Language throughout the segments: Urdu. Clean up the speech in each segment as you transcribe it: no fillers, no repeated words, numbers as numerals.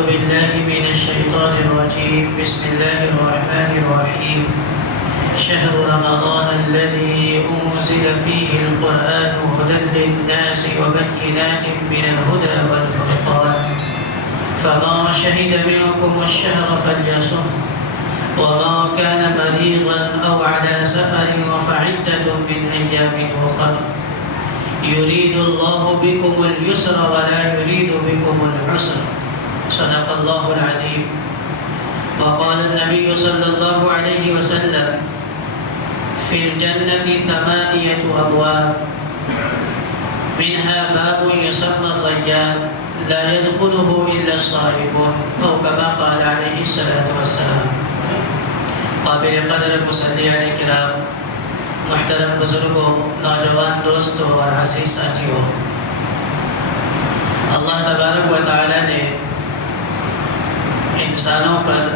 بالله من الشيطان الرجيم. بسم الله الرحمن الرحيم. شهر رمضان الذي أنزل فيه القرآن هدى للناس وبينات من الهدى والفرقان فمن شهد منكم الشهر فليصم وما كان مريضا أو على سفر فعدة من أيام أخر يريد الله بكم اليسر ولا يريد بكم العسر. صدق الله العظيم. وقال النبي صلى الله عليه وسلم في الجنة 8 أبواب منها باب يسمى الريان لا يدخله إلا الصائمون أو كما قال عليه الصلاة والسلام. قابل قدر مصلیان کرام، محترم بزرگوں، نوجوان دوستوں اور عزیز ساتھیوں، اللہ تبارک و تعالی نے انسانوں پر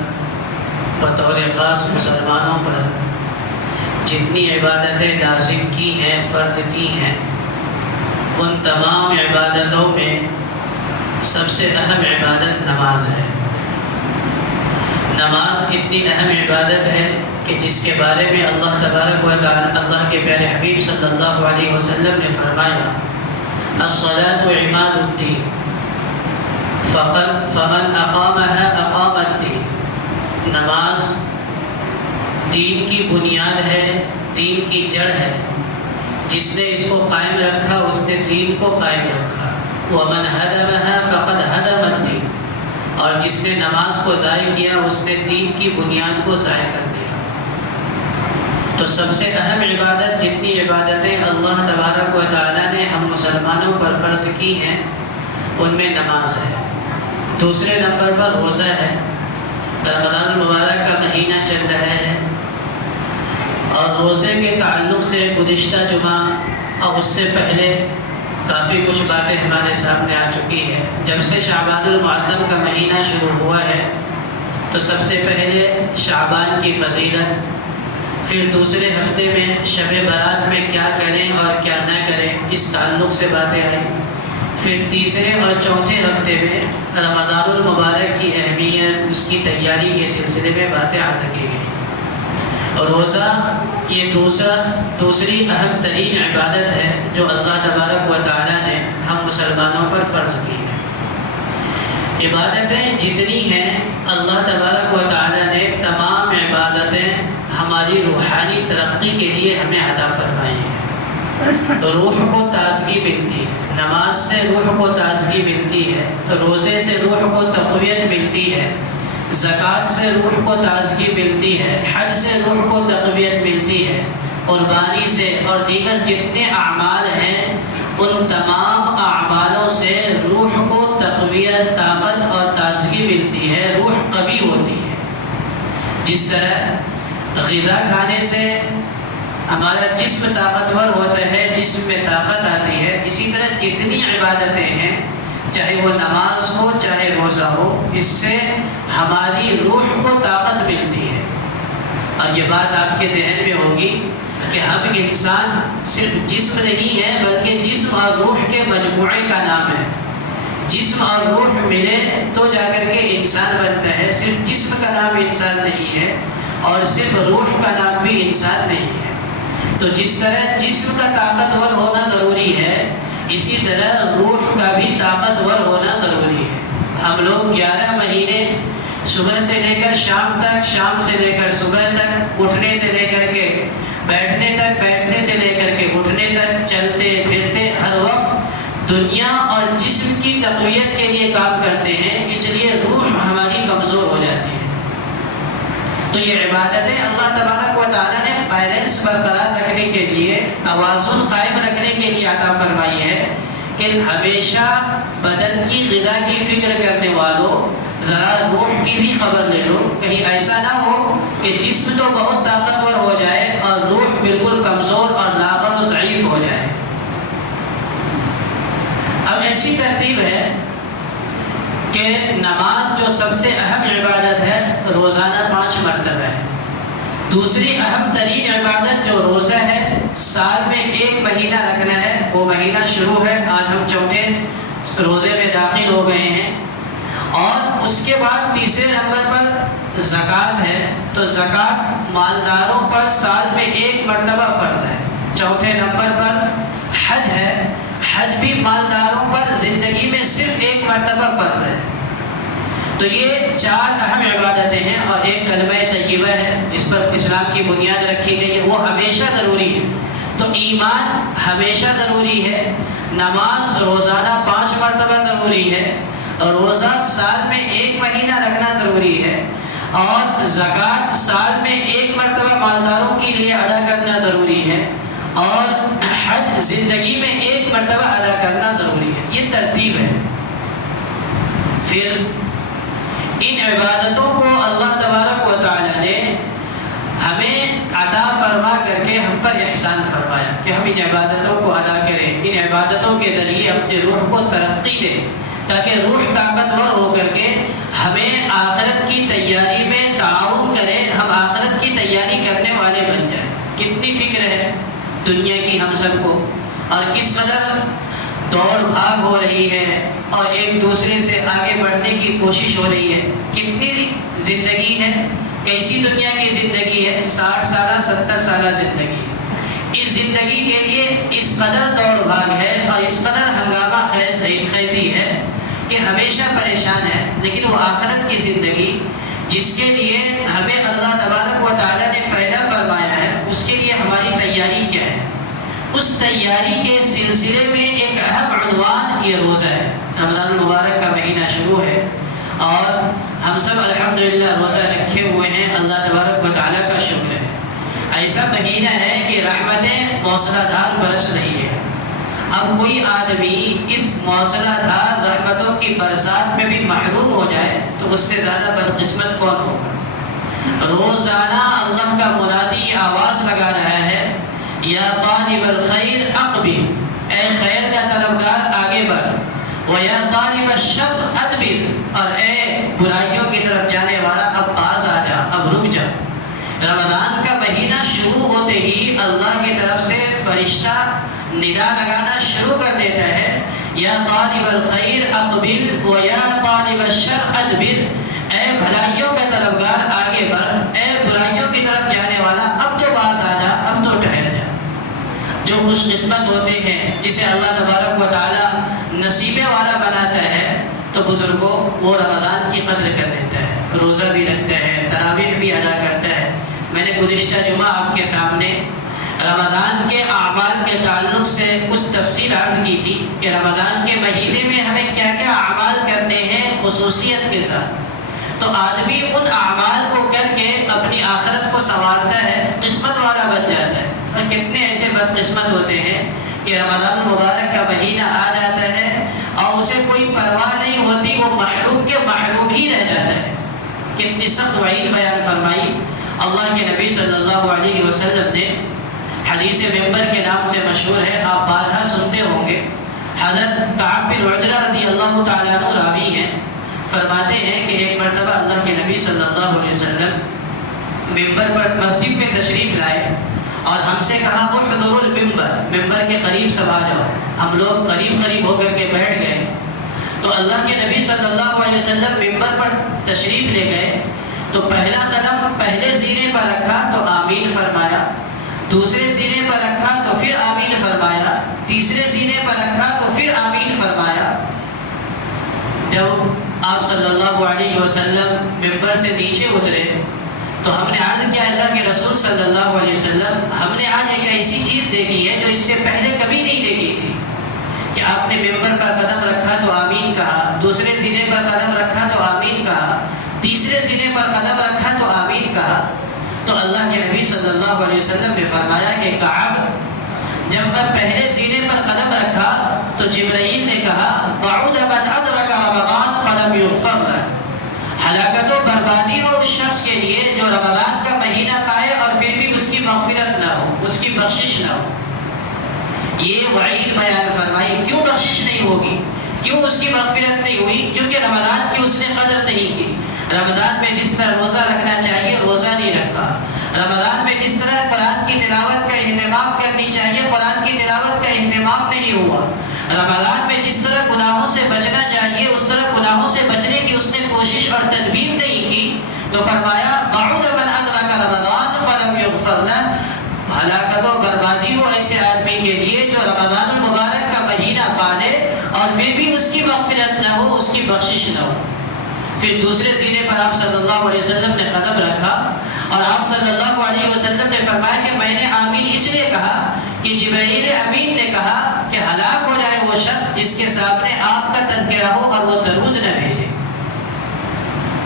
بطور خاص مسلمانوں پر جتنی عبادتیں لازم کی ہیں، فرض کی ہیں، ان تمام عبادتوں میں سب سے اہم عبادت نماز ہے۔ نماز اتنی اہم عبادت ہے کہ جس کے بارے میں اللہ تبارک و تعالی، اللہ کے پیارے حبیب صلی اللہ علیہ وسلم نے فرمایا الصلاة عماد الدین فمن اقامها اقام الدین۔ نماز دین کی بنیاد ہے، دین کی جڑ ہے۔ جس نے اس کو قائم رکھا اس نے دین کو قائم رکھا۔ ومن هدمها فقد هدم الدین، اور جس نے نماز کو ضائع کیا اس نے دین کی بنیاد کو ضائع کر دیا۔ تو سب سے اہم عبادت، جتنی عبادتیں اللہ تبارک و تعالیٰ نے ہم مسلمانوں پر فرض کی ہیں ان میں نماز ہے۔ دوسرے نمبر پر روزہ ہے۔ رمضان المبارک کا مہینہ چل رہا ہے اور روزے کے تعلق سے گزشتہ جمعہ اور اس سے پہلے کافی کچھ باتیں ہمارے سامنے آ چکی ہے۔ جب سے شعبان المعظم کا مہینہ شروع ہوا ہے تو سب سے پہلے شعبان کی فضیلت، پھر دوسرے ہفتے میں شب برات میں کیا کریں اور کیا نہ کریں اس تعلق سے باتیں آئیں، پھر تیسرے اور چوتھے ہفتے میں رمضان المبارک کی اہمیت، اس کی تیاری کے سلسلے میں باتیں عرض کی گئیں۔ روزہ یہ دوسری اہم ترین عبادت ہے جو اللہ تبارک و تعالیٰ نے ہم مسلمانوں پر فرض کی ہے۔ عبادتیں جتنی ہیں اللہ تبارک و تعالیٰ نے تمام عبادتیں ہماری روحانی ترقی کے لیے ہمیں عطا فرمائی ہیں۔ روح کو تازگی ملتی ہے، نماز سے روح کو تازگی ملتی ہے، روزے سے روح کو تقویت ملتی ہے، زکوٰۃ سے روح کو تازگی ملتی ہے، حج سے روح کو تقویت ملتی ہے، قربانی سے اور دیگر جتنے اعمال ہیں ان تمام اعمالوں سے روح کو تقویت، طاقت اور تازگی ملتی ہے، روح قوی ہوتی ہے۔ جس طرح غذا کھانے سے ہمارا جسم طاقتور ہوتا ہے، جسم میں طاقت آتی ہے، اسی طرح جتنی عبادتیں ہیں، چاہے وہ نماز ہو چاہے روزہ ہو، اس سے ہماری روح کو طاقت ملتی ہے۔ اور یہ بات آپ کے ذہن میں ہوگی کہ ہم انسان صرف جسم نہیں ہے بلکہ جسم اور روح کے مجموعے کا نام ہے۔ جسم اور روح ملے تو جا کر کے انسان بنتا ہے، صرف جسم کا نام انسان نہیں ہے اور صرف روح کا نام بھی انسان نہیں ہے۔ تو جس طرح جسم کا طاقتور ہونا ضروری ہے، اسی طرح روح کا بھی طاقتور ہونا ضروری ہے۔ ہم لوگ 11 مہینے صبح سے لے کر شام تک، شام سے لے کر صبح تک، اٹھنے سے لے کر کے بیٹھنے تک، بیٹھنے سے لے کر کے اٹھنے تک، چلتے پھرتے ہر وقت دنیا اور جسم کی تقویت کے لیے کام کرتے ہیں، اس لیے روح ہماری کمزور ہو جاتی ہے۔ تو یہ عبادتیں اللہ تبارک و تعالیٰ نے بیلنس برقرار رکھنے کے لیے، توازن قائم رکھنے کے لیے عطا فرمائی ہے کہ ہمیشہ بدن کی غذا کی فکر کرنے والوں ذرا روح کی بھی خبر لے لو، کہیں ایسا نہ ہو کہ جسم تو بہت طاقتور ہو جائے اور روح بالکل کمزور اور لاغر و ضعیف ہو جائے۔ اب ایسی ترتیب ہے کہ نماز جو سب سے اہم عبادت ہے روزانہ 5 مرتبہ ہے۔ دوسری اہم ترین عبادت جو روزہ ہے، سال میں 1 مہینہ رکھنا ہے، وہ مہینہ شروع ہے، آج ہم چوتھے روزے میں داخل ہو گئے ہیں، اور اس اس کے بعد تیسرے نمبر پر زکوٰۃ ہے، تو زکوٰۃ مالداروں پر سال میں 1 مرتبہ فرض ہے۔ چوتھے نمبر پر حج ہے، حج بھی مالداروں پر زندگی میں صرف 1 مرتبہ فرض ہے۔ تو یہ 4 اہم عبادتیں ہیں، اور ایک کلمہ طیبہ ہے جس پر اسلام کی بنیاد رکھی گئی ہے، وہ ہمیشہ ضروری ہے۔ تو ایمان ہمیشہ ضروری ہے، نماز روزانہ 5 مرتبہ ضروری ہے، روزہ سال میں 1 مہینہ رکھنا ضروری ہے، اور زکوٰۃ سال میں 1 مرتبہ مالداروں کے لیے ادا کرنا ضروری ہے، اور حج زندگی میں 1 مرتبہ ادا کرنا ضروری ہے۔ یہ ترتیب ہے۔ پھر ان عبادتوں کو اللہ تبارک و تعالی نے ہمیں عطا فرما کر کے ہم پر احسان فرمایا کہ ہم ان عبادتوں کو ادا کریں، ان عبادتوں کے ذریعے اپنے روح کو ترقی دیں، تاکہ روح طاقتور ہو کر کے ہمیں آخرت کی تیاری میں تعاون کرے، ہم آخرت کی تیاری کرنے والے بن جائیں۔ کتنی فکر ہے دنیا کی ہم سب کو، اور کس قدر دوڑ بھاگ ہو رہی ہے، اور ایک دوسرے سے آگے بڑھنے کی کوشش ہو رہی ہے۔ کتنی زندگی ہے، کیسی دنیا کی زندگی ہے، 60 سالہ 70 سالہ زندگی ہے۔ اس زندگی کے لیے اس قدر دوڑ بھاگ ہے اور اس قدر ہنگامہ خیزی ہے کہ ہمیشہ پریشان ہے، لیکن وہ آخرت کی زندگی جس کے لیے ہمیں اللہ تبارک و تعالیٰ نے پیدا فرمایا ہے، اس کے لیے ہماری تیاری کیا ہے؟ اس تیاری کے سلسلے میں ایک اہم عنوان یہ روزہ ہے۔ رمضان المبارک کا مہینہ شروع ہے، اور ہم سب الحمدللہ روزہ رکھے ہوئے ہیں، اللہ تبارک و تعالیٰ کا شکر ہے۔ ایسا مہینہ ہے کہ رحمتیں موسلا دھار برس رہی ہے۔ اب کوئی آدمی اس موسلا دھار رحمتوں کی برسات میں بھی محروم ہو جائے تو اس سے زیادہ بدقسمت کون ہوگا؟ روزانہ اللہ کا منادی آواز لگا رہا ہے، یا طالب الخیر اقبل، اے خیر کا طلبگار آگے بڑھ، وَيَا طَالِبَ الشَّرِّ أَدْبِرْ، اور اے برائیوں کی طرف جانے والا اب پاس آ جا، اب رک جا۔ رمضان کا مہینہ شروع ہوتے ہی اللہ کی طرف سے فرشتہ ندا لگانا شروع کر دیتا ہے، یا طالب الخیر اقبل وَيَا طَالِبَ الشَّرِّ أَدْبِرْ، اے بھلائیوں کا طلبگار آگے بڑھ، اے برائیوں کی طرف جانے والا اب تو پاس آ جا، اب تو ٹھہر جا۔ جو خوش قسمت ہوتے ہیں جسے اللہ تبارک و تعالی نصیبے والا بناتا ہے، تو بزرگوں وہ رمضان کی قدر کر لیتا ہے، روزہ بھی رکھتا ہے، تراویح بھی ادا کرتا ہے۔ میں نے گزشتہ جمعہ آپ کے سامنے رمضان کے اعمال کے تعلق سے کچھ تفصیل عرض کی تھی کہ رمضان کے مہینے میں ہمیں کیا کیا اعمال کرنے ہیں خصوصیت کے ساتھ۔ تو آدمی ان اعمال کو کر کے اپنی آخرت کو سنوارتا ہے، قسمت والا بن جاتا ہے۔ اور کتنے ایسے بدقسمت ہوتے ہیں کہ رمضان مبارک کا مہینہ آ جاتا ہے اور اسے کوئی پرواہ نہیں ہوتی، وہ محروم کے محروم ہی رہ جاتا ہے۔ کتنی سخت وعید بیان فرمائی اللہ کے نبی صلی اللہ علیہ وسلم نے، حدیث ممبر کے نام سے مشہور ہے، آپ بارہا سنتے ہوں گے۔ حضرت کعب بن عجرہ رضی اللہ تعالیٰ عنہ راوی ہیں، فرماتے ہیں کہ ایک مرتبہ اللہ کے نبی صلی اللہ علیہ وسلم ممبر پر مسجد میں تشریف لائے اور ہم سے کہا احضروا الممبر، ممبر کے قریب سب آ جاؤ۔ ہم لوگ قریب قریب ہو کر کے بیٹھ گئے، تو اللہ کے نبی صلی اللہ علیہ وسلم ممبر پر تشریف لے گئے، تو پہلا قدم پہلے سینے پر رکھا تو آمین فرمایا، دوسرے سینے پر رکھا تو پھر آمین فرمایا، تیسرے سینے پر رکھا تو پھر آمین فرمایا۔ جب آپ صلی اللہ علیہ وسلم ممبر سے نیچے اترے تو ہم نے عرض کیا اللہ کے رسول صلی اللہ علیہ وسلم، ہم نے آج ایک ایسی چیز دیکھی ہے جو اس سے پہلے کبھی نہیں دیکھی تھی کہ آپ نے ممبر پر قدم رکھا تو آمین کہا، دوسرے سینے پر قدم رکھا تو آمین کہا، تیسرے سینے پر قدم رکھا تو آمین کہا۔ تو اللہ کے نبی صلی اللہ علیہ وسلم نے فرمایا کہ کعب، جب میں پہلے سینے پر قدم رکھا تو جبرائیل نے کہا بعد من ادرک رمضان فلم یغفر لہ، ہلاکت و بربادی ہو اس شخص کے لیے جو رمضان کا مہینہ پائے اور پھر بھی اس کی مغفرت نہ ہو، اس کی بخشش نہ ہو۔ یہ وعید بیان فرمائی، کیوں بخشش نہیں ہوگی، کیوں اس کی مغفرت نہیں ہوئی؟ کیونکہ رمضان کی اس نے قدر نہیں کی۔ رمضان میں جس طرح روزہ رکھنا چاہیے روزہ نہیں رکھا، رمضان میں جس طرح قرآن کی تلاوت کا اہتمام کرنی چاہیے قرآن کی تلاوت کا اہتمام نہیں ہوا، رمضان میں جس طرح گناہوں سے بچنا چاہیے اس طرح گناہوں سے بچنے کی اس نے کوشش تو فرمایا بعد من ادرک رمضان فلم یغفر له، ہلاکت و بربادی وہ ایسے آدمی کے لیے جو رمضان المبارک کا مہینہ پالے اور پھر بھی اس کی مغفرت نہ ہو، اس کی بخشش نہ ہو۔ پھر دوسرے سینے پر آپ صلی اللہ علیہ وسلم نے قدم رکھا اور آپ صلی اللہ علیہ وسلم نے فرمایا کہ میں نے آمین اس لیے کہا کہ جبرائیل امین نے کہا کہ ہلاک ہو جائے وہ شخص جس کے سامنے آپ کا تذکرہ ہو اور وہ درود نہ بھیجے۔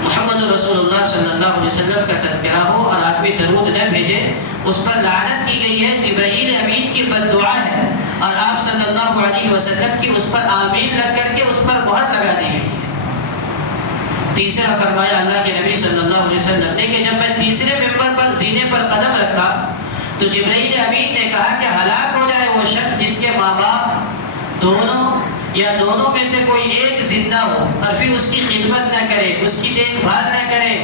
محمد رسول اللہ صلی اللہ علیہ وسلم کا تذکرہ ہو اور آدمی درود نہ بھیجے، اس پر لعنت کی گئی ہے، جبرائیل امین کی بد دعا ہے، اور آپ صلی اللہ علیہ وسلم کی اس پر آمین لگ کر کے اس پر مہر لگا دی گئی ہے۔ تیسرا فرمایا اللہ کے نبی صلی اللہ علیہ وسلم نے کہ جب میں تیسرے ممبر پر سینے پر قدم رکھا تو جبرائیل امین نے کہا کہ ہلاک ہو جائے وہ شخص جس کے ماں باپ دونوں یا دونوں میں سے کوئی ایک زندہ ہو اور پھر اس کی خدمت نہ کرے، اس کی دیکھ بھال نہ کرے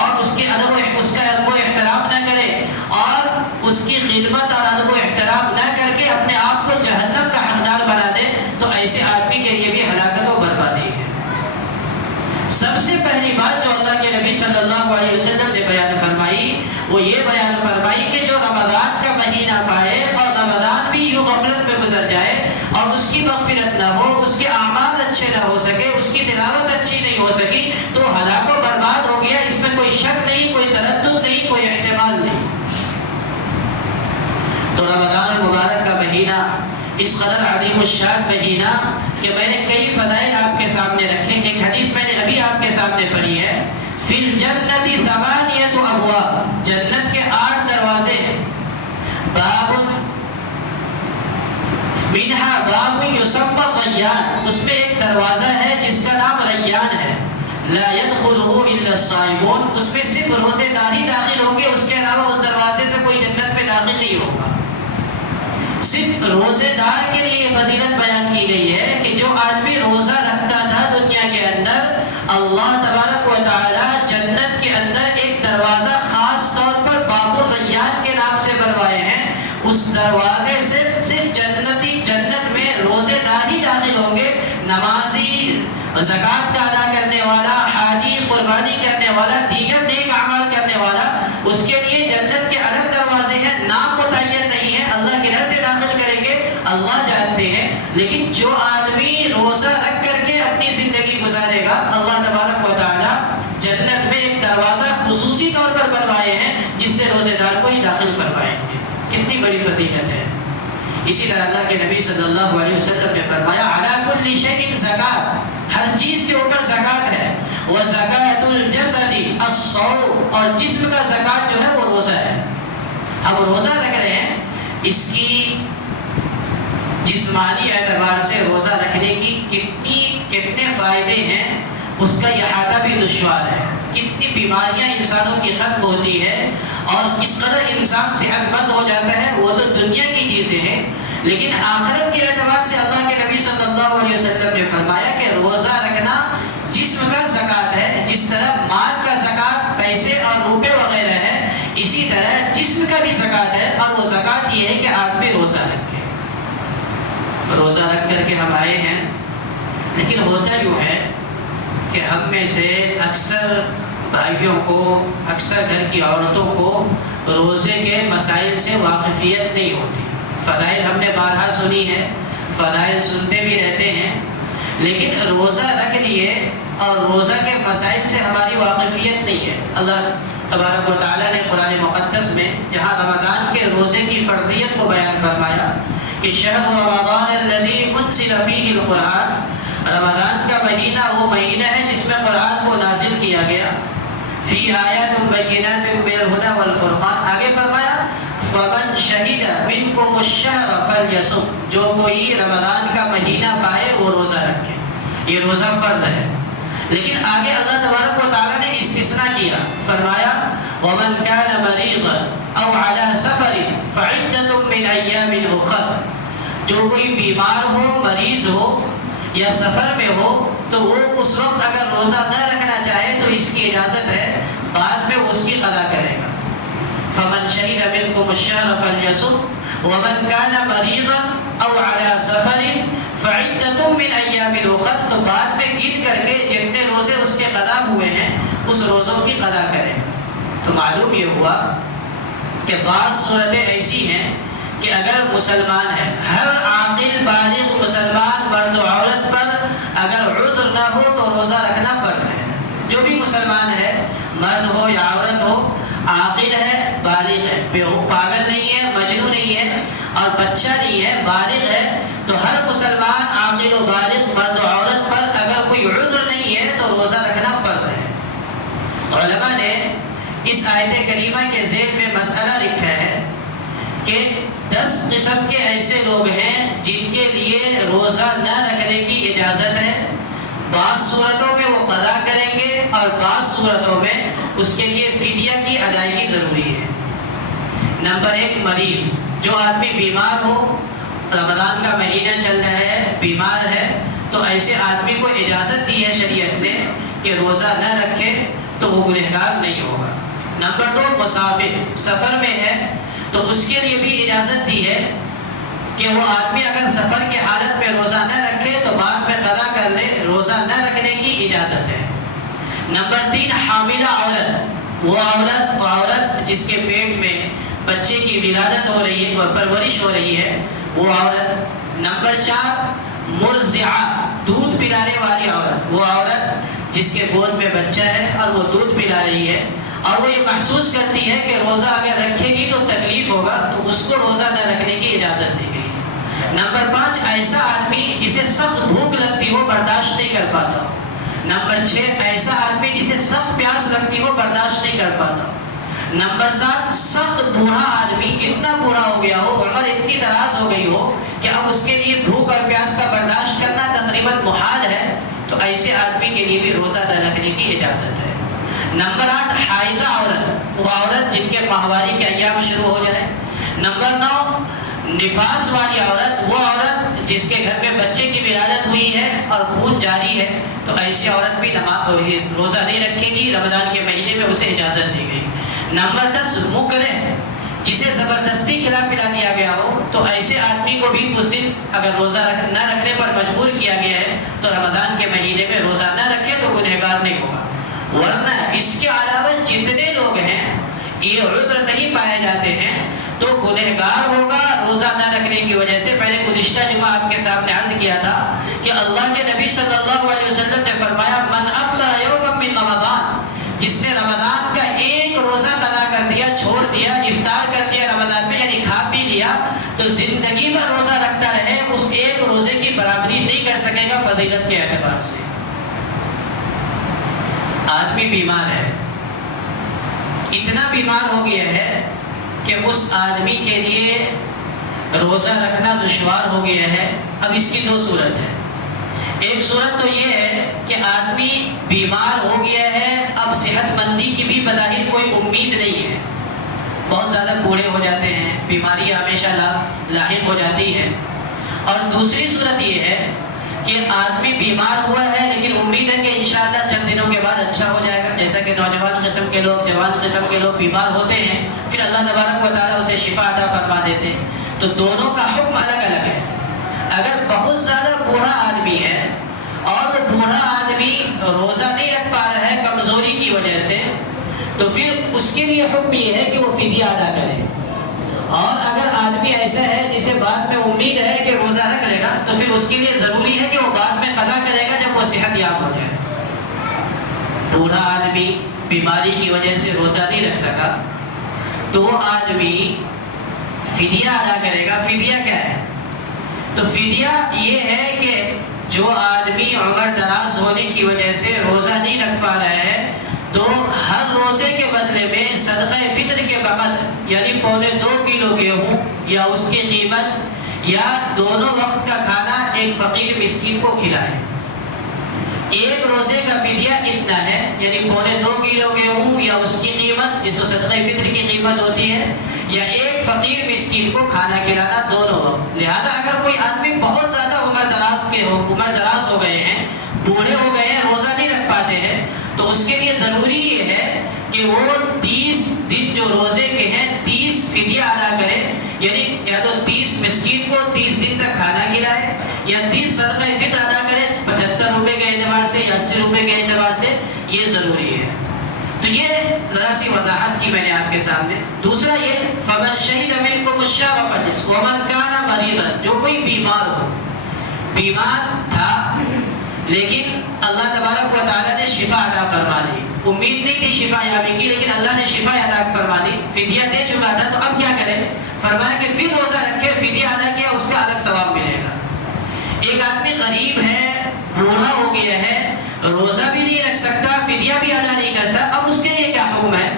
اور اس کا ادب و احترام نہ کرے، اور اس کی خدمت اور ادب و احترام نہ کر کے اپنے آپ کو جہنم کا حقدار بنا دے، تو ایسے آدمی کے لیے بھی ہلاکت و بربادی ہے۔ سب سے پہلی بات جو اللہ کے نبی صلی اللہ علیہ وسلم نے بیان فرمائی وہ یہ بیان فرمائی کہ جو رمضان کا مہینہ پائے اور رمضان بھی یوں غفلت میں گزر جائے اور اس کی مغفرت نہ ہو، اس کے اعمال اچھے نہ ہو سکے، اس کی تلاوت اچھی نہیں ہو سکی، تو ہلاک و برباد ہو گیا، اس میں کوئی شک نہیں، کوئی تردد نہیں، کوئی احتمال نہیں۔ تو رمضان المبارک کا مہینہ اس قدر عظیم الشان مہینہ کہ میں نے کئی فضائل آپ کے سامنے رکھے۔ ایک حدیث میں نے ابھی آپ کے سامنے پڑھی ہے، فی الجنت ثمانیۃ ابواب، جنت کے 8 دروازے ہیں، باب منہا باب یسمى ریان، اس میں ایک دروازہ ہے جس کا نام ریان ہے، لا يدخلہ الا الصائمون، اس میں صرف روزے دار ہی داخل ہوں گے، اس کے علاوہ اس دروازے سے کوئی جنت میں داخل نہیں ہوگا۔ صرف روزے دار کے لیے یہ فضیلت بیان کی گئی ہے کہ جو آدمی روزہ رکھتا تھا دنیا کے اندر، اللہ تبارک و تعالی جنت کے اندر ایک دروازہ خاص طور پر باب الریان کے نام سے بنوائے ہیں، اس دروازے سے صرف جنت میں روزے دار ہی داخل ہوں گے، نمازی، زکوٰۃ کا ادا کرنے والا، حاجی، قربانی کرنے والا، دیگر نیک اعمال کرنے والا، اس کے لیے جنت کے الگ دروازے ہیں، نام متعین نہیں ہے، اللہ کے گھر سے داخل کریں گے اللہ جانتے ہیں، لیکن جو آدمی روزہ رکھ کر کے اپنی زندگی گزارے گا، اللہ تبارک و تعالی جنت میں ایک دروازہ خصوصی طور پر بنوائے ہیں جس سے روزے دار کو ہی داخل فرمائیں گے۔ کتنی بڑی فضیلت ہے۔ اسی طرح اللہ کے نبی صلی اللہ علیہ وسلم نے فرمایا علی کل شیء زکات، ہر چیز کے اوپر زکات ہے، وزکات الجسد الصوم، اور جسم کا زکات جو ہے وہ روزہ ہے۔ ہم روزہ رکھ رہے ہیں، اس کی جسمانی اعتبار سے روزہ رکھنے کی کتنے فائدے ہیں اس کا احاطہ بھی دشوار ہے، کتنی بیماریاں انسانوں کی ختم ہوتی ہے اور کس قدر انسان صحت مند ہو جاتا ہے، وہ تو دنیا کی چیزیں ہیں، لیکن آخرت کے اعتبار سے اللہ کے نبی صلی اللہ علیہ وسلم نے فرمایا کہ روزہ رکھنا جسم کا زکات ہے، جس طرح مال کا زکات پیسے اور روپے وغیرہ ہے، اسی طرح جسم کا بھی زکات ہے، اور وہ زکات یہ ہے کہ آدمی روزہ رکھے۔ روزہ رکھ کر کے ہم آئے ہیں، لیکن ہوتا یوں ہے کہ ہم میں سے اکثر بھائیوں کو، اکثر گھر کی عورتوں کو روزے کے مسائل سے واقفیت نہیں ہوتی۔ فضائل ہم نے بارہا سنی ہے، فضائل سنتے بھی رہتے ہیں، لیکن روزہ رکھ لیے اور روزہ کے مسائل سے ہماری واقفیت نہیں ہے۔ اللہ تبارک و تعالیٰ نے قرآن مقدس میں جہاں رمضان کے روزے کی فرضیت کو بیان فرمایا کہ شہر رمضان الذی انزل فیہ القرآن، رمضان کا مہینہ وہ مہینہ ہے جس میں قرآن کو نازل کیا گیا، فی آیات بینات من الہدی والفرقان، آگے فرمایا فمن شہد منکم الشہر فلیصم، جو کوئی رمضان کا مہینہ پائے وہ روزہ رکھے، یہ روزہ فرض ہے۔ لیکن آگے اللہ تبارک و تعالیٰ نے استثناء کیا، فرمایا ومن کان مریضا او علی سفر فعدۃ من ایام اخر، جو کوئی بیمار ہو، مریض ہو یا سفر میں ہو تو وہ اس وقت اگر روزہ نہ رکھنا چاہے تو اس کی اجازت ہے، بعد میں وہ اس کی قضا کرے گا۔ فمن شہد منکم الشہر فلیصم ومن کان مریضا او علی سفر فعدۃ من ایام اخر، تو بعد میں گن کر کے جتنے روزے اس کے قضا ہوئے ہیں اس روزوں کی قضا کرے۔ تو معلوم یہ ہوا کہ بعض صورتیں ایسی ہیں کہ اگر مسلمان ہے، ہر عاقل بالغ مسلمان مرد و عورت پر اگر عذر نہ ہو تو روزہ رکھنا فرض ہے۔ جو بھی مسلمان ہے، مرد ہو یا عورت ہو، عاقل ہے، بالغ ہے، پاگل نہیں ہے، مجنون نہیں ہے اور بچہ نہیں ہے، بالغ ہے، تو ہر مسلمان عاقل و بالغ مرد و عورت پر اگر کوئی عذر نہیں ہے تو روزہ رکھنا فرض ہے۔ علماء نے اس آیت کریمہ کے ذیل میں مسئلہ لکھا ہے کہ 10 قسم کے ایسے لوگ ہیں جن کے لیے روزہ نہ رکھنے کی اجازت ہے۔ بعض صورتوں میں وہ قضا کریں گے اور بعض صورتوں میں اس کے لیے فدیہ کی ادائیگی ضروری ہے۔ نمبر 1، مریض، جو آدمی بیمار ہو، رمضان کا مہینہ چل رہا ہے، بیمار ہے، تو ایسے آدمی کو اجازت دی ہے شریعت نے کہ روزہ نہ رکھے تو وہ گنہگار نہیں ہوگا۔ نمبر 2، مسافر، سفر میں ہے تو اس کے لیے بھی اجازت دی ہے کہ وہ آدمی اگر سفر کی حالت میں روزہ نہ رکھے تو بعد میں قضا کر لے، روزہ نہ رکھنے کی اجازت ہے۔ نمبر 3، حاملہ عورت، وہ عورت جس کے پیٹ میں بچے کی ولادت ہو رہی ہے اور پرورش ہو رہی ہے، وہ عورت۔ نمبر 4، مرضعہ، دودھ پلانے والی عورت، وہ عورت جس کے گود میں بچہ ہے اور وہ دودھ پلا رہی ہے اور وہ یہ محسوس کرتی ہے کہ روزہ اگر رکھے گی تو تکلیف ہوگا، تو اس کو روزہ نہ رکھنے کی اجازت دی گئی ہے۔ نمبر 5، ایسا آدمی جسے سخت بھوک لگتی ہو، برداشت نہیں کر پاتا ہو۔ نمبر 6، ایسا آدمی جسے سخت پیاس لگتی ہو، برداشت نہیں کر پاتا ہو۔ نمبر 7، سخت بوڑھا آدمی، اتنا بوڑھا ہو گیا ہو، عمر اتنی دراز ہو گئی ہو کہ اب اس کے لیے بھوک اور پیاس کا برداشت کرنا تقریباً محال ہے، تو ایسے آدمی کے لیے بھی روزہ نہ رکھنے کی اجازت ہے۔ نمبر 8، حائضہ عورت، وہ عورت جن کے ماہواری کے ایام شروع ہو جائے۔ نمبر 9، نفاس والی عورت، وہ عورت جس کے گھر میں بچے کی ولادت ہوئی ہے اور خون جاری ہے، تو ایسی عورت بھی روزہ نہیں رکھے گی، رمضان کے مہینے میں اسے اجازت دی گئی۔ نمبر 10، مکرہ، جسے زبردستی کھلا پلا دیا گیا ہو، تو ایسے آدمی کو بھی اس دن اگر روزہ نہ رکھنے پر مجبور کیا گیا ہے تو رمضان کے مہینے میں روزہ نہ رکھے تو گنہگار نہیں ہوگا۔ ورنہ اس کے علاوہ جتنے لوگ ہیں یہ عذر نہیں پائے جاتے ہیں تو گنہگار ہوگا روزہ نہ رکھنے کی وجہ سے۔ پہلے گزشتہ جمعہ آپ کے سامنے عرض کیا تھا کہ اللہ کے نبی صلی اللہ علیہ وسلم نے فرمایا، من افطر یوما من رمضان، جس نے رمضان کا ایک روزہ قضا کر دیا، چھوڑ دیا، افطار کر دیا رمضان میں، یعنی کھا پی لیا، تو زندگی میں روزہ رکھتا رہے اس ایک روزے کی برابری نہیں کر سکے گا فضیلت کے اعتبار سے۔ آدمی بیمار ہے، اتنا بیمار ہو گیا ہے کہ اس آدمی کے لیے روزہ رکھنا دشوار ہو گیا ہے۔ اب اس کی 2 صورت ہے۔ ایک صورت تو یہ ہے کہ آدمی بیمار ہو گیا ہے، اب صحت مندی کی بھی بظاہر کوئی امید نہیں ہے، بہت زیادہ بوڑھے ہو جاتے ہیں، بیماری ہمیشہ لاحق ہو جاتی ہے۔ اور دوسری صورت یہ ہے کہ آدمی بیمار ہوا ہے لیکن امید ہے کہ انشاءاللہ چند دنوں کے بعد اچھا ہو جائے گا، جیسا کہ نوجوان قسم کے لوگ، جوان قسم کے لوگ بیمار ہوتے ہیں، پھر اللہ تبارک و تعالیٰ اسے شفا عطا فرما دیتے ہیں۔ تو دونوں کا حکم الگ الگ ہے۔ اگر بہت زیادہ بوڑھا آدمی ہے اور وہ بوڑھا آدمی روزہ نہیں رکھ پا رہا ہے کمزوری کی وجہ سے، تو پھر اس کے لیے حکم یہ ہے کہ وہ فدیہ ادا کرے۔ اور اگر آدمی ایسا ہے جسے بعد میں امید ہے کہ روزہ رکھ لے گا، تو پھر اس کے لیے ضروری ہے کہ وہ بعد میں قضا کرے گا جب وہ صحت یاب ہو جائے۔ بوڑھا آدمی بیماری کی وجہ سے روزہ نہیں رکھ سکا تو وہ آدمی فدیہ ادا کرے گا۔ فدیہ کیا ہے؟ تو فدیہ یہ ہے کہ جو آدمی عمر دراز ہونے کی وجہ سے روزہ نہیں رکھ پا رہا ہے تو ہر روزے کے بدلے میں صدقہ فطر کے بقدر، یعنی 2.25 کلو گیہوں یا اس کی قیمت یا دونوں وقت کا کھانا ایک فقیر مسکین کو کھلائے۔ ایک روزے کا فدیہ اتنا ہے، یعنی 2.25 کلو گیہوں یا اس کی قیمت جس کو صدقہ فطر کی قیمت ہوتی ہے، یا ایک فقیر مسکین کو کھانا کھلانا دونوں وقت۔ لہذا اگر کوئی آدمی بہت زیادہ عمر دراز ہو گئے ہیں، بوڑھے ہو گئے ہیں، روزہ نہیں رکھ پاتے ہیں، تو اس کے لیے ضروری یہ ہے کہ وہ 30 دن جو روزے کے ہیں 30 فدیہ ادا کرے، یعنی یا تو 30 مسکین کو 30 دن تک کھانا کھلائے یا 30 صدقہ فطر ادا کرے 75 روپے کے اعتبار سے یا 80 روپے کے اعتبار سے، یہ ضروری ہے۔ یہ ذرا سی وضاحت کی میں نے آپ کے سامنے. دوسرا یہ فمن شہد منکم الشہر فلیصم ومن کان مریضا، جو کوئی بیمار ہو، بیمار تھا لیکن اللہ تبارک و تعالیٰ نے شفا عطا فرما دی، امید نہیں تھی شفا یابی کی لیکن اللہ نے شفا عطا فرما دی، فدیہ دے چکا تھا، تو اب کیا کرے؟ فرمایا کہ پھر روزہ رکھے، فدیہ ادا کیا، اس کا الگ ثواب ملے گا. ایک آدمی غریب ہے، بوڑھا ہو گیا ہے، روزہ بھی نہیں رکھ سکتا، فدیہ بھی ادا نہیں کر سکتا، اب اس کے لیے کیا حکم ہے؟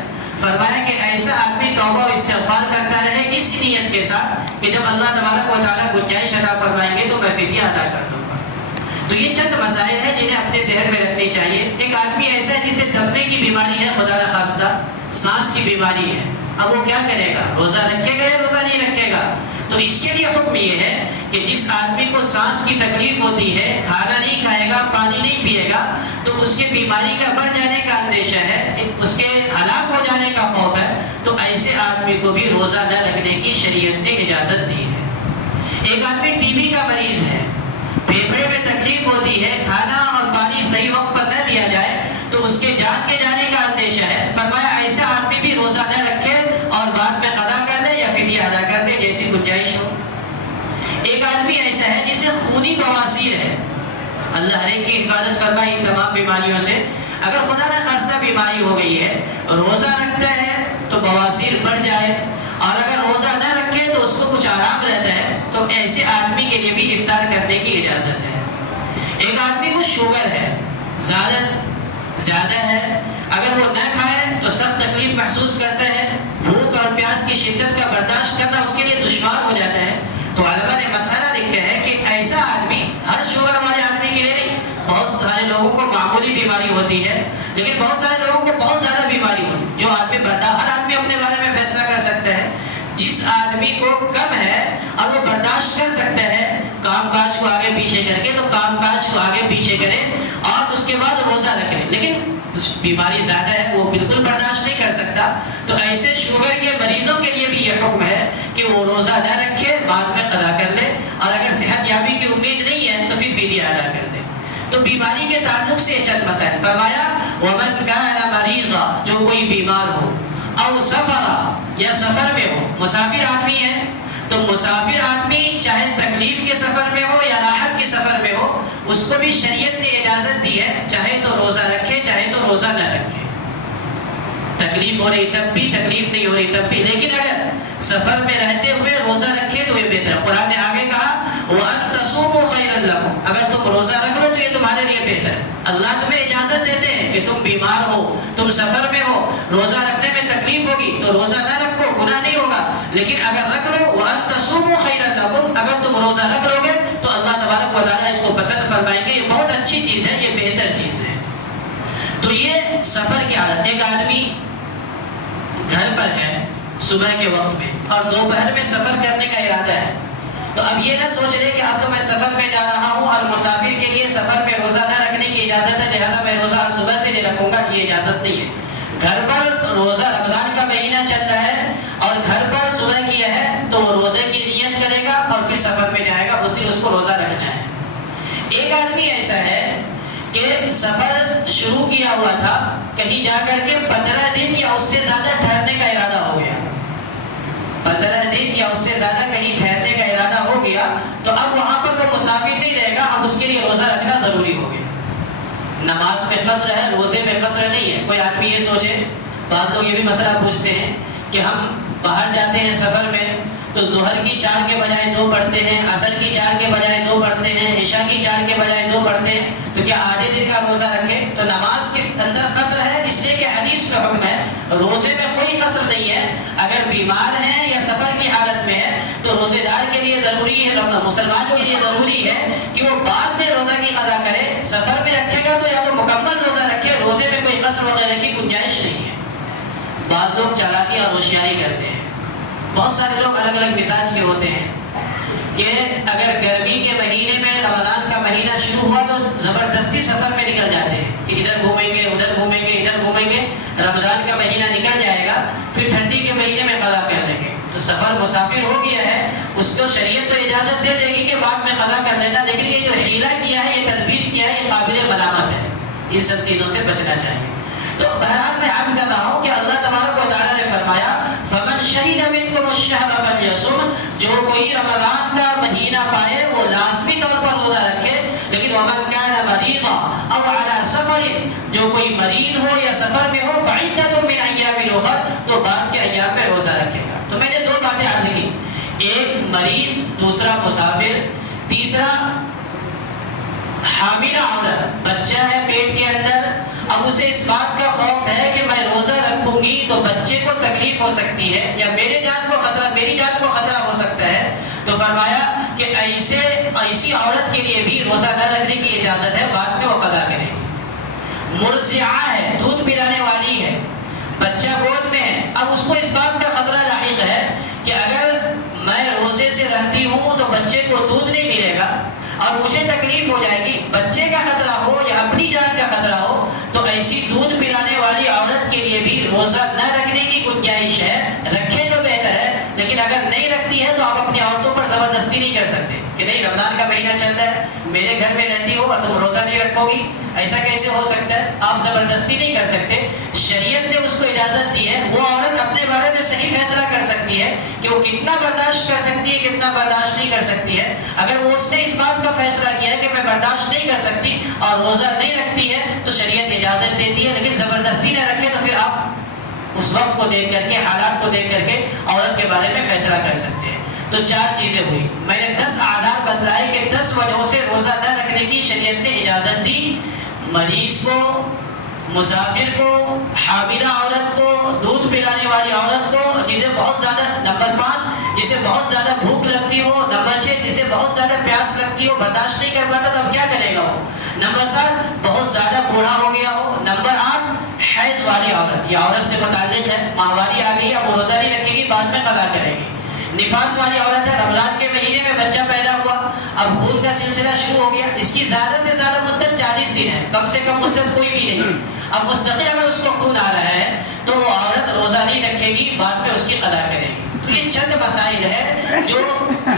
فرمایا کہ ایسا آدمی توبہ و استغفار کرتا رہے اس نیت کے ساتھ کہ جب اللہ تبارک و تعالیٰ گنجائش عطا فرمائیں گے تو میں فدیہ ادا کر دوں گا. تو یہ چند مسائل ہیں جنہیں اپنے ذہن میں رکھنی چاہیے. ایک آدمی ایسا ہے جسے دمے کی بیماری ہے، خدا نخواستہ سانس کی بیماری ہے، اب وہ کیا کرے گا؟ روزہ رکھے گا یا روزہ نہیں رکھے گا؟ تو اس کے لیے حکم یہ ہے کہ جس آدمی کو سانس کی تکلیف ہوتی ہے، کھانا نہیں کھائے گا، پانی نہیں پیے گا، تو اس کے بیماری کا بڑھ جانے کا اندیشہ ہے، اس کے ہلاک ہو جانے کا خوف ہے، تو ایسے آدمی کو بھی روزہ نہ رکھنے کی شریعت نے اجازت دی ہے. ایک آدمی ٹی بی کا مریض ہے، پھیپھڑے میں تکلیف ہوتی ہے، کھانا اور پانی صحیح وقت پر نہ دیا جائے تو اس کے جان کے جانے کا اندیشہ ہے. فرمایا ایسا آدمی بھی روزہ نہ رکھے اور بعد میں قضا کر لے یا فدیہ ادا کر دے جیسی گنجائش ہو. ایک آدمی ایسا ہے جسے خونی بواسیر ہے، اللہ ہر ایک کی حفاظت فرمائے ان تمام بیماریوں سے. اگر خدا نہ خواستہ بیماری ہو گئی ہے، روزہ رکھتا ہے تو بواسیر بڑھ جائے، اور اگر روزہ نہ رکھے تو اس کو کچھ آرام رہتا ہے، تو ایسے آدمی کے لیے بھی افطار کرنے کی اجازت ہے. ایک آدمی کو شوگر ہے، زیادہ ہے، اگر وہ نہ کھائے تو سخت تکلیف محسوس کرتا ہے، بھوک اور پیاس کی شدت کا برداشت کرنا اس کے لیے دشوار ہو جاتا ہے. تو علماء نے مسئلہ لکھا ہے کہ ایسا آدمی، ہر شوگر والے آدمی کے لیے نہیں، بہت سارے لوگوں کو معمولی بیماری ہوتی ہے لیکن بہت سارے لوگوں کو بہت زیادہ بیماری ہوتی ہے، جو آدمی ہر آدمی اپنے بارے میں فیصلہ کر سکتا ہے. جس آدمی کو کم ہے اور وہ برداشت کر سکتا ہے کام کاج کو آگے پیچھے کر کے، تو کام کاج کو آگے پیچھے کرے اور اس کے بعد روزہ رکھے. لیکن بیماری زیادہ ہے، وہ بالکل برداشت نہیں کر سکتا، تو ایسے شوگر کے مریضوں کے لیے بھی یہ حکم ہے کہ وہ روزہ نہ رکھے، بعد میں قضا کر لے، اور اگر صحت یابی کی امید نہیں ہے تو پھر فدیہ ادا کر دے. تو بیماری کے تعلق سے چند مسائل. فرمایا ومن کان مریضا، جو کوئی بیمار ہو، او سفرا، یا سفر میں ہو، مسافر آدمی ہے، تو مسافر آدمی چاہے تکلیف کے سفر میں ہو یا راحت کے سفر میں ہو، اس کو بھی شریعت نے اجازت دی ہے، چاہے تو روزہ رکھے چاہے تو روزہ نہ رکھے. تکلیف ہو رہی تب بھی، تکلیف نہیں ہو رہی تب بھی، لیکن اگر سفر میں رہتے ہوئے روزہ رکھے تو یہ بہتر ہے. قرآن نے آگے کہا وَأَن تَصُومُوا خَيْرًا لَكُمْ، اگر تم روزہ رکھ لو تو یہ تمہارے لیے بہتر ہے. اللہ تمہیں اجازت دیتے ہیں کہ تم بیمار ہو، تم سفر میں ہو، روزہ رکھنے میں تکلیف ہوگی تو روزہ نہ رکھو، گناہ نہیں ہوگا. لیکن اگر رکھ لو وَأَن تَصُومُوا خَيْرًا لَكُمْ، اگر تم روزہ رکھ لو گے تو اللہ تبارک و تعالیٰ اس کو پسند فرمائیں گے، یہ بہت اچھی چیز ہے، یہ بہتر چیز ہے. تو یہ سفر کی حالت. ایک آدمی گھر پر ہے صبح کے وقت میں اور دوپہر میں سفر کرنے کا ارادہ ہے، تو اب یہ نہ سوچ لے کہ اب تو میں سفر میں جا رہا ہوں اور مسافر کے لیے سفر میں روزہ نہ رکھنے کی اجازت ہے، لہذا میں روزہ صبح سے نہیں رکھوں گا، یہ اجازت نہیں ہے. گھر پر روزہ رمضان کا مہینہ چل رہا ہے اور گھر پر صبح کیا ہے تو وہ روزے کی نیت کرے گا اور پھر سفر میں جائے گا، اس دن اس کو روزہ رکھنا ہے. ایک آدمی ایسا ہے کہ سفر شروع کیا ہوا تھا، کہیں جا کر کے 15 دن یا اس سے زیادہ ٹھہرنے کا ارادہ ہو گیا، 15 دن یا اس سے زیادہ کہیں ٹھہرنے کا ارادہ ہو گیا، تو اب وہاں پر وہ مسافر نہیں رہے گا، اب اس کے لیے روزہ رکھنا ضروری ہو گیا. نماز میں قصر ہے، روزے میں قصر نہیں ہے. کوئی آدمی یہ سوچے، بعض لوگ یہ بھی مسئلہ پوچھتے ہیں کہ ہم باہر جاتے ہیں سفر میں تو ظہر کی 4 کے بجائے 2 پڑھتے ہیں، عصر کی 4 کے بجائے 2 پڑھتے ہیں، عشاء کی 4 کے بجائے 2 پڑھتے ہیں، تو کیا آدھے دن کا روزہ رکھیں؟ تو نماز کے اندر قصر ہے، اس لیے کہ حدیث کا حکم ہے، روزے میں کوئی قصر نہیں ہے. اگر بیمار ہیں یا سفر کی حالت میں ہے تو روزے دار کے لیے ضروری ہے، مسلمان کے لیے ضروری ہے کہ وہ بعد میں روزہ کی قضا کرے. سفر میں رکھے گا تو یا تو مکمل روزہ رکھے، روزے میں کوئی قصر وغیرہ کی گنجائش نہیں ہے. بعض لوگ چالاکی اور ہوشیاری کرتے ہیں، بہت سارے لوگ الگ الگ مزاج کے ہوتے ہیں کہ اگر گرمی کے مہینے میں رمضان کا مہینہ شروع ہوا تو زبردستی سفر میں نکل جاتے ہیں کہ ادھر گھومیں گے ادھر گھومیں گے ادھر گھومیں گے، رمضان کا مہینہ نکل جائے گا پھر ٹھنڈی کے مہینے میں قضا کر لیں گے. تو سفر مسافر ہو گیا ہے، اس کو شریعت تو اجازت دے دے گی کہ بعد میں قضا کر لینا، لیکن یہ جو حیلہ کیا ہے، یہ تدبیر کیا ہے، یہ قابل ملامت ہے. یہ سب چیزوں سے بچنا چاہیے. تو بہرحال میں عرض کر رہا ہوں کہ اللہ تبارک و تعالیٰ نے فرمایا فمن شہد منکم الشہر فلیصم، جو کوئی رمضان کا مہینہ پائے وہ لازمی طور پر روزہ رکھے، لیکن ومن کان مریضا او علی سفر، جو کوئی مریض ہو یا سفر میں ہو فعدۃ من ایام اخر، تو بعد کے ایام میں روزہ رکھے گا۔ تو میں نے دو باتیں عرض کی، ایک مریض، دوسرا مسافر، تیسرا حاملہ عورت، بچہ ہے پیٹ کے اندر، اب اسے اس بات کا خوف ہے کہ میں روزہ رکھوں گی تو بچے کو تکلیف ہو سکتی ہے یا میری جان کو خطرہ ہو سکتا ہے، تو فرمایا کہ ایسی عورت کے لیے بھی روزہ نہ رکھنے کی اجازت ہے، بعد میں وہ قضا کرے۔ مرضعہ ہے، دودھ پلانے والی ہے، بچہ گود میں ہے، اب اس کو اس بات کا خطرہ لاحق ہے کہ اگر میں روزے سے رہتی ہوں تو بچے کو دودھ نہیں ملے گا اور مجھے تکلیف ہو جائے گی، بچے کا خطرہ ہو یا اپنی جان کا خطرہ ہو، تو ایسی دودھ پلانے والی عورت کے لیے بھی روزہ نہ رکھنے کی گنجائش ہے، رکھے تو بہتر ہے، لیکن اگر نہیں رکھتی ہے تو آپ اپنی عورتوں پر زبردستی نہیں کر سکتے کہ نہیں رمضان کا مہینہ چل رہا ہے، میرے گھر میں رہتی ہو اور تم روزہ نہیں رکھو گی، ایسا کیسے ہو سکتا ہے؟ آپ زبردستی نہیں کر سکتے، شریعت نے اس کو اجازت دی ہے، وہ عورت اپنے بارے میں صحیح فیصلہ کر سکتی ہے کہ وہ کتنا برداشت کر سکتی ہے، کتنا برداشت نہیں کر سکتی ہے۔ اگر وہ اس نے اس بات کا فیصلہ کیا ہے کہ میں برداشت نہیں کر سکتی اور روزہ نہیں رکھتی ہے تو شریعت اجازت دیتی ہے، لیکن زبردستی نہ رکھے تو پھر آپ اس وقت کو دیکھ کر کے، حالات کو دیکھ کر کے عورت کے بارے میں فیصلہ کر سکتے ہیں۔ تو چار چیزیں ہوئی، میں نے 10 اعداد بتلائے کہ 10 وجہوں سے روزہ نہ رکھنے کی شریعت نے اجازت دی، مریض کو، مسافر کو، حاملہ عورت کو، دودھ پلانے والی عورت کو، جسے بہت زیادہ، نمبر 5 جسے بہت زیادہ بھوک لگتی ہو، نمبر 6 جسے بہت زیادہ پیاس لگتی ہو، برداشت نہیں کر پاتا تو اب کیا کرے گا وہ، نمبر 7 بہت زیادہ بوڑھا ہو گیا ہو، نمبر 8 حیض والی عورت، یہ عورت سے متعلق ہے، ماہواری آ گئی ہے، وہ روزہ نہیں رکھے گی، بعد میں قضا کرے گی۔ نفاس والی عورت ہے، رمضان کے مہینے میں بچہ پیدا ہوا، اب خون کا سلسلہ شروع ہو گیا، اس کی زیادہ سے زیادہ مدت 40 دن ہے، کم سے کم مدت کوئی بھی نہیں، اب مستقل اگر اس کو خون آ رہا ہے تو وہ عورت روزہ نہیں رکھے گی، بعد میں اس کی قضا کرے گی۔ تو یہ چند مسائل ہے جو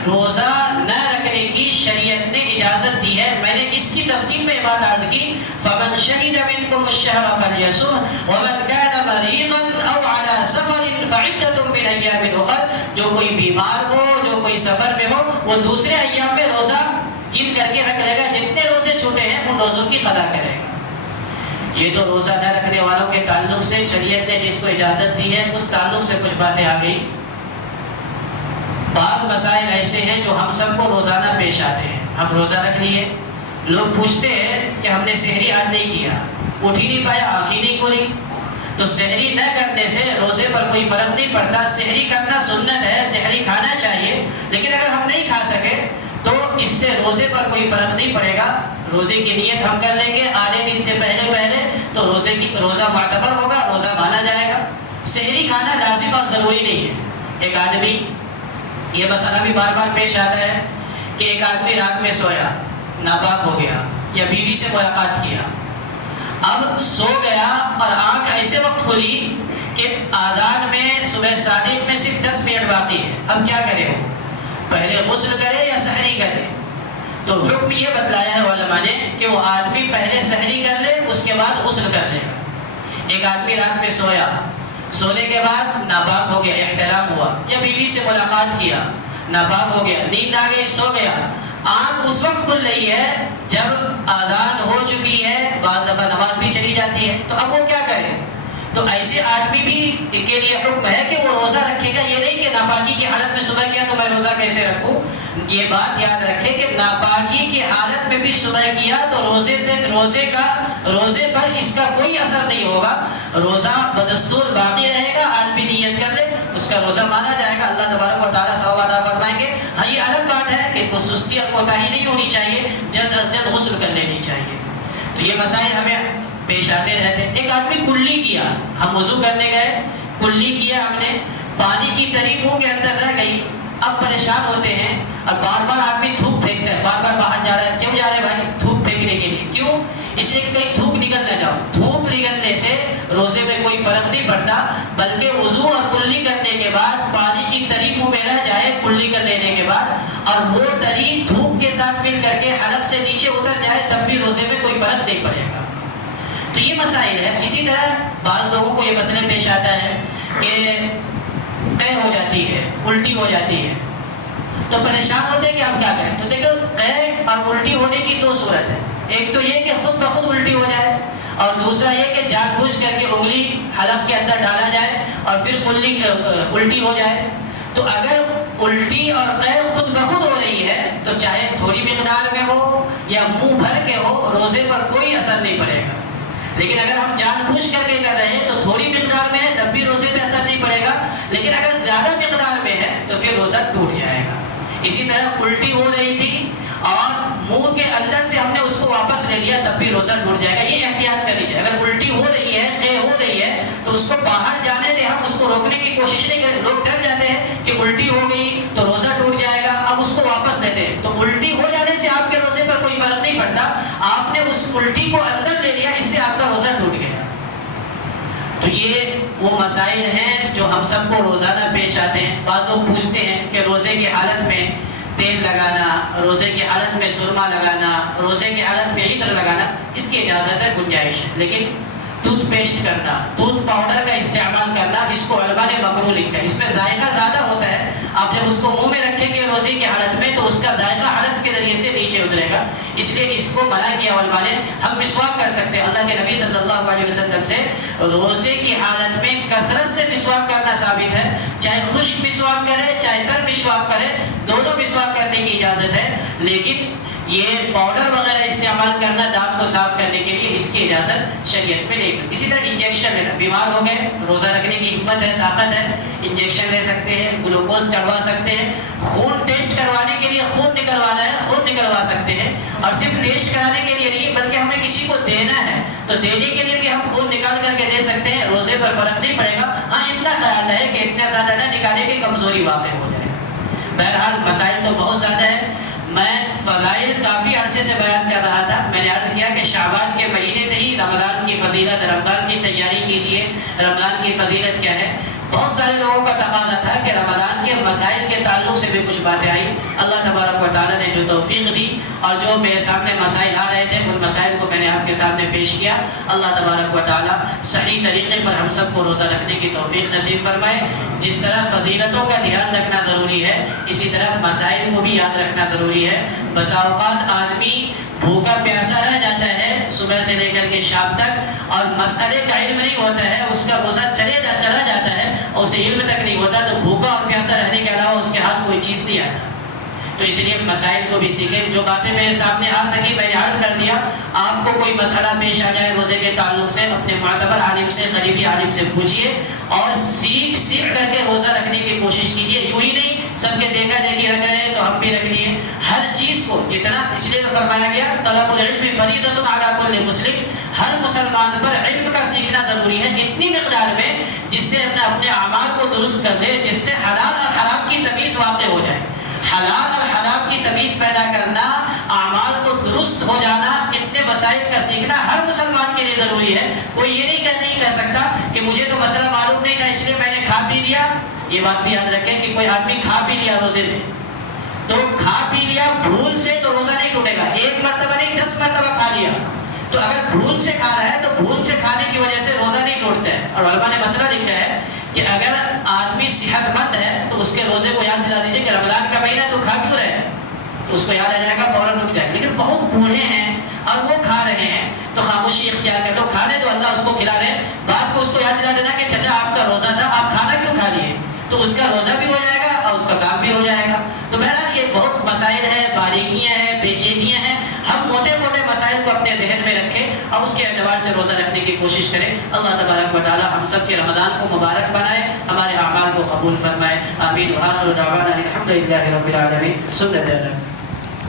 روزہ نہ رکھنے کی شریعت نے اجازت دی ہے۔ میں نے اس کی تفصیل میں بات عرض کی، فمن شہد منکم الشہر فلیصم ومن کان مریضا او علی سفر فعدۃ من ایام اخر، جو کوئی بیمار ہو، جو کوئی سفر میں ہو، وہ دوسرے ایام میں روزہ گن کر کے رکھ لے گا، جتنے روزے چھوٹے ہیں ان روزوں کی قضا کرے گا۔ یہ تو روزہ نہ رکھنے والوں کے تعلق سے شریعت نے جس کو اجازت دی ہے، اس تعلق سے کچھ باتیں آ گئی۔ بعض مسائل ایسے ہیں جو ہم سب کو روزانہ پیش آتے ہیں، ہم روزہ رکھ لیے، لوگ پوچھتے ہیں کہ ہم نے سحری آج نہیں کیا، اٹھ ہی نہیں پایا، آنکھ ہی نہیں کھلی، تو سحری نہ کرنے سے روزے پر کوئی فرق نہیں پڑتا، سحری کرنا سنت ہے، سحری کھانا چاہیے، لیکن اگر ہم نہیں کھا سکے تو اس سے روزے پر کوئی فرق نہیں پڑے گا، روزے کی نیت ہم کر لیں گے آدھے دن سے پہلے تو روزہ معتبر ہوگا، روزہ مانا جائے گا۔ سحری کھانا لازم اور ضروری نہیں ہے۔ ایک آدمی، یہ مسئلہ بھی بار بار پیش آتا ہے کہ ایک آدمی رات میں سویا، ناپاک ہو گیا یا بیوی سے ملاقات کیا، اب سو گیا اور آنکھ ایسے وقت کھلی کہ آذان میں صبح صادق میں صرف 10 منٹ باقی ہے، اب کیا کرے وہ، پہلے غسل کرے یا سحری کرے؟ تو حکم یہ بتلایا ہے علماء نے کہ وہ آدمی پہلے سحری کر لے، اس کے بعد غسل کر لے گا۔ ایک آدمی رات میں سویا، سونے کے بعد ناپاک ہو گیا، احتلام ہوا یا بیوی سے ملاقات کیا، ناپاک ہو گیا، نیند آ گئی، سو گیا، آنکھ اس وقت کھل رہی ہے جب آذان ہو چکی ہے، بعض دفعہ نماز بھی چلی جاتی ہے، تو اب وہ کیا کرے؟ تو ایسے آدمی بھی کے لیے حکم ہے کہ وہ روزہ رکھے گا، یہ نہیں کہ ناپاکی کی حالت میں صبح کیا تو میں روزہ کیسے رکھوں۔ یہ بات یاد رکھے کہ ناپاکی کی حالت میں بھی صبح کیا تو روزے پر اس کا کوئی اثر نہیں ہوگا، روزہ بدستور باقی رہے گا، آدمی نیت کر لے اس کا روزہ مانا جائے گا، اللہ تبارک و تعالیٰ ثواب عطا فرمائیں گے۔ ہاں یہ الگ بات ہے کہ کوئی سستی اور کوتاہی نہیں ہونی چاہیے، جلد از جلد غسل کر لینی چاہیے۔ تو یہ مسائل ہمیں پیش آتے رہتے۔ ایک آدمی کلی کیا، ہم وضو کرنے گئے، کلی کیا ہم نے، پانی کی تری منہ کے اندر رہ گئی، اب پریشان ہوتے ہیں اور بار بار آدمی تھوک پھینکتا ہے، بار بار باہر جا رہا ہے، کیوں جا رہے بھائی؟ تھوک پھینکنے کے لیے۔ کیوں؟ اسے کہیں تھوک نکل نہ جاؤ۔ تھوک نکلنے سے روزے میں کوئی فرق نہیں پڑتا، بلکہ وضو اور کلی کرنے کے بعد پانی کی تری منہ میں رہ جائے کلی کر لینے کے بعد، اور وہ تری تھوک کے ساتھ مل کر کے حلق سے نیچے اتر جائے، تب بھی روزے میں کوئی فرق نہیں پڑے گا۔ تو یہ مسائل ہے. اسی طرح بعض لوگوں کو یہ مسئلہ پیش آتا ہے کہ قے ہو جاتی ہے، الٹی ہو جاتی ہے، تو پریشان ہوتے ہیں کہ ہم کیا کریں. تو دیکھو قے اور الٹی ہونے کی دو صورت ہے. ایک تو یہ کہ خود بخود الٹی ہو جائے، اور دوسرا یہ کہ جان بوجھ کر کے انگلی حلق کے اندر ڈالا جائے اور پھر الٹی ہو جائے. تو اگر الٹی اور قے خود بخود ہو رہی ہے تو چاہے تھوڑی مقدار میں ہو یا منہ بھر کے ہو، روزے پر کوئی اثر نہیں پڑے گا. لیکن اگر ہم جان بوجھ کر کے کر رہے ہیں تو تھوڑی مقدار میں ہے تب بھی روزے پہ اثر نہیں پڑے گا. لیکن اگر زیادہ مقدار میں ہے تو پھر روزہ ٹوٹ جائے گا. اسی طرح الٹی ہو رہی تھی اور منہ کے اندر سے ہم نے اس کو واپس لے لیا تب بھی روزہ ٹوٹ جائے گا. یہ احتیاط کرنی چاہیے. اگر الٹی ہو رہی ہے، قے ہو رہی ہے، تو اس کو باہر جانے دیں. ہم اس کو روکنے کی کوشش نہیں کریں. لوگ ڈر جاتے ہیں کہ الٹی ہو گئی تو روزہ ٹوٹ جائے گا، اب اس کو واپس لیتے ہیں. تو الٹی ہو جانے سے آپ کے روزے پر کوئی فرق نہیں پڑتا. آپ نے اس الٹی کو اندر لے لیا، اس سے آپ کا روزہ ٹوٹ گیا. تو یہ وہ مسائل ہیں جو ہم سب کو روزانہ پیش آتے ہیں. بعض لوگ پوچھتے ہیں کہ روزے کی حالت میں تیل لگانا، روزے کی حالت میں سرما لگانا، روزے کی حالت میں عطر لگانا، اس کی اجازت ہے، گنجائش ہے. لیکن ٹوتھ پیسٹ کرنا، ٹوتھ پاؤڈر کا استعمال کرنا، اس کو علماء نے مکروہ لکھا ہے. اس میں ذائقہ زیادہ ہوتا ہے. آپ جب اس کو منہ میں رکھیں گے روزے کی حالت میں تو اس کا ذائقہ حالت کے ذریعے سے نیچے اترے گا. اس لیے اس کو منع کیا علماء نے. ہم مسواک کر سکتے ہیں. اللہ کے نبی صلی اللہ علیہ وسلم سے روزے کی حالت میں کثرت سے مسواک کرنا ثابت ہے. چاہے خشک مسواک کرے چاہے تر مسواک کرے، دونوں مسواک کرنے کی اجازت ہے. لیکن یہ پاؤڈر وغیرہ استعمال کرنا دانت کو صاف کرنے کے لیے، اس کی اجازت شریعت میں نہیں. اسی طرح انجیکشن ہے، بیمار ہو گئے، روزہ رکھنے کی ہمت ہے، طاقت ہے، انجیکشن لے سکتے ہیں، گلوکوز چڑھوا سکتے ہیں. خون ٹیسٹ کروانے کے لیے خون نکلوانا ہے، خون نکلوا سکتے ہیں. اور صرف ٹیسٹ کرانے کے لیے نہیں بلکہ ہمیں کسی کو دینا ہے تو دینے کے لیے بھی ہم خون نکال کر کے دے سکتے ہیں. روزے پر فرق نہیں پڑے گا. ہاں اتنا خیال ہے کہ اتنا زیادہ نہ نکالے کہ کمزوری واقع ہو جائے. بہرحال مسائل تو بہت زیادہ ہے. میں فضائل کافی عرصے سے بیان کر رہا تھا. میں نے عرض کیا کہ شعبان کے مہینے سے ہی رمضان کی فضیلت، رمضان کی تیاری کیجیے، رمضان کی فضیلت کیا ہے. بہت سارے لوگوں کا تقاضا تھا کہ رمضان کے مسائل کے تعلق سے بھی کچھ باتیں آئی. اللہ تبارک و تعالیٰ نے جو توفیق دی اور جو میرے سامنے مسائل آ رہے تھے ان مسائل کو میں نے آپ کے سامنے پیش کیا. اللہ تبارک و تعالیٰ صحیح طریقے پر ہم سب کو روزہ رکھنے کی توفیق نصیب فرمائے. جس طرح فضیلتوں کا دھیان رکھنا ضروری ہے اسی طرح مسائل کو بھی یاد رکھنا ضروری ہے. بسا اوقات آدمی بھوکا پیاسا رہ جاتا ہے صبح سے لے کر کے شام تک اور مسئلے کا علم نہیں ہوتا ہے، اس کا روزہ چلا جاتا ہے اور اسے علم تک نہیں ہوتا، تو بھوکا اور پیاسا رہنے کے علاوہ اس کے ہاتھ کوئی چیز نہیں آتا. تو اس لیے مسائل کو بھی سیکھیں. جو باتیں میرے سامنے آ سکی میں نے عرض کر دیا. آپ کو کوئی مسئلہ پیش آ جائے روزے کے تعلق سے اپنے معتبر عالم سے، قریبی عالم سے پوچھیے اور سیکھ کر کے روزہ رکھنے کی کوشش کیجیے. یوں ہی نہیں سب کے دیکھا دیکھی رکھ رہے ہیں تو ہم بھی رکھ لیے. ہر چیز کو جتنا، اس لیے تو فرمایا گیا طلب العلم فریضۃ علی کل مسلم، ہر مسلمان پر علم کا سیکھنا ضروری ہے اتنی مقدار میں جس سے اپنے اعمال کو درست کر لے، جس سے حلال اور حرام کی تمیز واقع ہو جائے. حلال اور حرام کی تمیز پیدا کرنا، اعمال کو درست ہو جانا، اتنے مسائل کا سیکھنا ہر مسلمان کے لیے ضروری ہے. کوئی یہ نہیں کہہ سکتا کہ مجھے تو مسئلہ معلوم نہیں تھا اس لیے میں نے کھا پی لیا. یہ بات بھی یاد رکھیں کہ کوئی آدمی کھا پی لیا روزے میں تو کھا پی لیا بھول سے تو روزہ نہیں ٹوٹے گا. ایک مرتبہ نہیں 10 مرتبہ کھا لیا تو اگر بھول سے کھا رہا ہے تو بھول سے کھانے کی وجہ سے روزہ نہیں ٹوٹتا ہے. اور علماء نے مسئلہ لکھا ہے کہ اگر آدمی صحت مند ہے تو اس کے روزے کو یاد دلا دیجیے کہ رمضان کا مہینہ تو کھا کیوں رہے تو اس کو یاد آ جائے گا، فوراً رک جائے گا. لیکن بہت بوڑھے ہیں اور وہ کھا رہے ہیں تو خاموشی اختیار کر لو. کھانے تو اللہ اس کو کھلا رہے ہیں، بات کو اس کو یاد دلا دینا کہ چچا آپ کا روزہ تھا، آپ کھانا کیوں کھا لیے، تو اس کا روزہ بھی ہو جائے گا اور اس کا کام بھی ہو جائے گا. تو بہرحال یہ بہت مسائل ہیں، باریکیاں ہیں، پیچیدگیاں ہیں. ہم موٹے موٹے مسائل کو اپنے ذہن میں رکھیں اور اس کے اعتبار سے روزہ رکھنے کی کوشش کریں. اللہ تبارک و تعالی ہم سب کے رمضان کو مبارک بنائے، ہمارے اعمال کو قبول فرمائے. آمین. وآخر دعوانا الحمد للہ رب العالمین. سنت اللہ.